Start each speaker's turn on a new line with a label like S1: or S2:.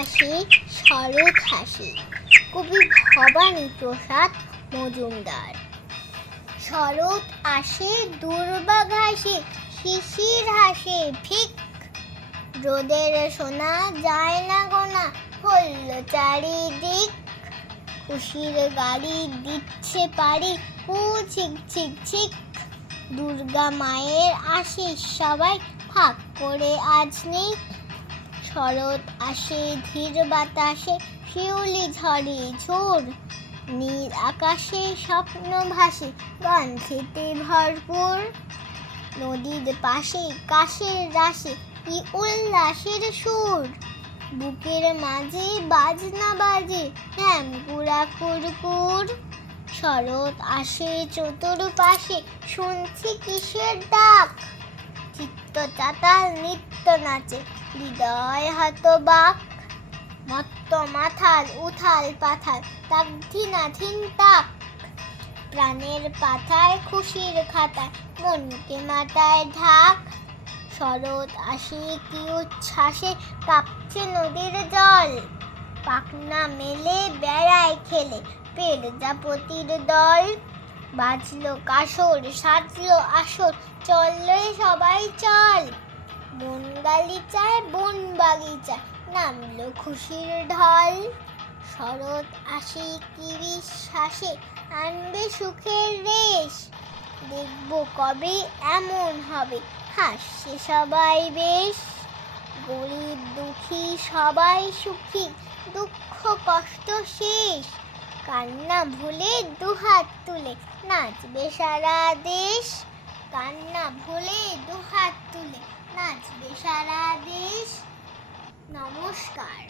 S1: আসে শরৎ হাসি। কবি ভবানী প্রসাদ মজুমদার। শরৎ আসে, দুর্বা ঘাসে, শিশির হাসে ফিক রোদের সোনা যায় না গোনা, হল চারিদিক। খুশির গাড়ি দিচ্ছে পারি হু ছিক ছিক ছিক। দুর্গা মায়ের আশিস সবাই ফাঁক করে আজ নেই। শরৎ আসে, ধীর বাতাসে শিউলি ঝরে ঝোর। নীল আকাশে স্বপ্ন ভাসে গন্ধেতে ভরপুর। নদীর পাশে কাশের রাশে, কি উল্লাসের সুর। বুকের মাঝে বাজনা বাজে হ্যাম কুড়া কুরকুর শরৎ আসে চতুর্পাশে, শুনছি কিসের ডাক। চিত্ত চাতাল নিত্য নাচে হৃদয় হতবাক, মত্ত মাথাল উথাল পাথাল তাক ধিনা ধিন প্রাণের পাথায় খুশির খাতায় মনকে মাথায় ঢাক। শরৎ আসে কি উচ্ছ্বাসে কাঁপছে নদীর জল। পাখনা মেলে, বেড়ায় খেলে পেরজাপতির দল। বাজলো কাসর সাজলো আসর, চললে সবাই চল। বন গালিচায় বন বাগিচায় নামলো খুশির ঢল। শরৎ আসে কি বিশ্বাসে আনবে সুখের রেশ। দেখব কবে এমন হবে, হাসছে সবাই বেশ। গরিব দুঃখী, সবাই সুখী, দুঃখ কষ্ট শেষ। কান্না ভুলে দুহাত তুলে নাচবে সারা দেশ। কান্না ভুলে দুহাত তুলে নাচবে সারা দেশ। নমস্কার।